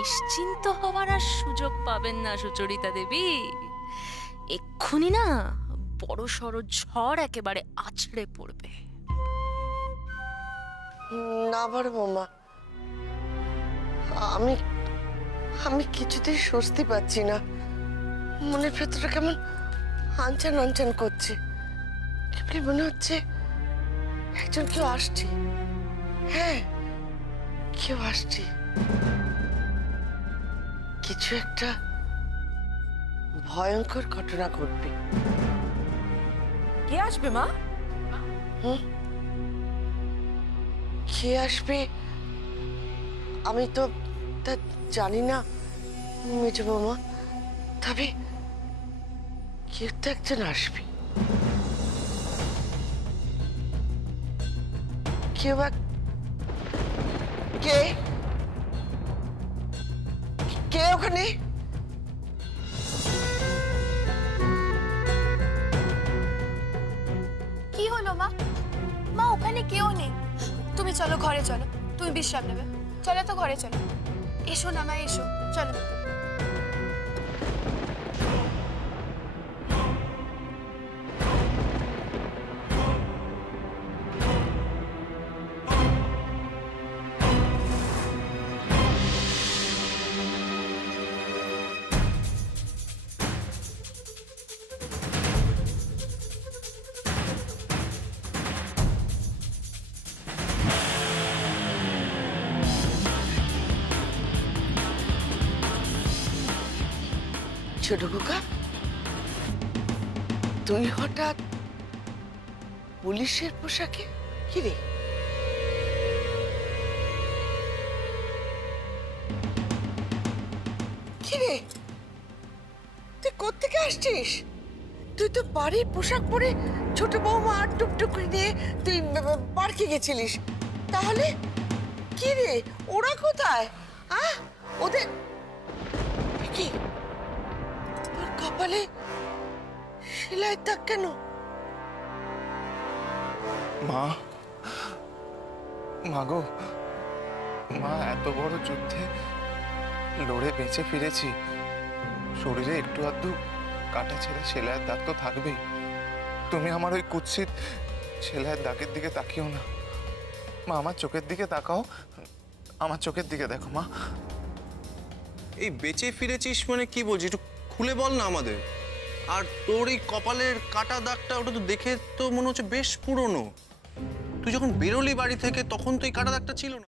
নিশ্চিন্ত হওয়ার আর সুযোগ পাবেন না সুচরিতা দেবী। এক্ষুনি না বড় সড় ঝড় একেবারে আছড়ে পড়বে। না বড় বৌমা, আমি আমি কিছুতেই স্বস্তি পাচ্ছি না। মনের ভেতরটা কেমন আনচান আনচান করছে। কেবলি মনে হচ্ছে একজন কেউ আসছে। হ্যাঁ, কেউ আসছে। কিছু একটা ভয়ঙ্কর ঘটনা ঘটবে। কে আসবে মা? কে আসবে আমি তো তা জানি না মেজো বৌমা, তবে কেউ তো একজন আসবে। কেউ কে কে ওখানে? কি হলো মা? মা ওখানে কেউ নেই। তুমি চলো ঘরে, চলো, তুমি বিশ্রাম নেবে। চলো তো ঘরে চলো। এসো না মা, এসো, চলো। ছোট খোকা, তুই হঠাৎ পুলিশের পোশাকে? কিরে, কিরে তুই কোত্থেকে আসছিস? তুই তো বাড়ির পোশাক পরে ছোট বৌমা আর টুকটুকি নিয়ে তুই পার্কে গেছিলিস। তাহলে কিরে, ওরা কোথায়? ওদের কি কপালে সেলাইয়ের দাগ কেন? মা, মাগো, মা এত বড় যুদ্ধে লড়ে বেঁচে ফিরেছি, শরীরে একটু আধটু কাটা ছেড়ে সেলাইয়ের দাগ তো থাকবেই। তুমি আমার ওই কুৎসিত সেলাইয়ের দাগের দিকে তাকিও না মা, আমার চোখের দিকে তাকাও, আমার চোখের দিকে দেখো মা। এই বেঁচে ফিরেছিস মানে কি বলছিস? একটু খুলে বল না আমাদের। আর তোর এই কপালের কাটা দাগটা, ওটা তো দেখে তো মনে হচ্ছে বেশ পুরনো। তুই যখন বেরোলি বাড়ি থেকে তখন তো এই কাটা দাগটা ছিল না।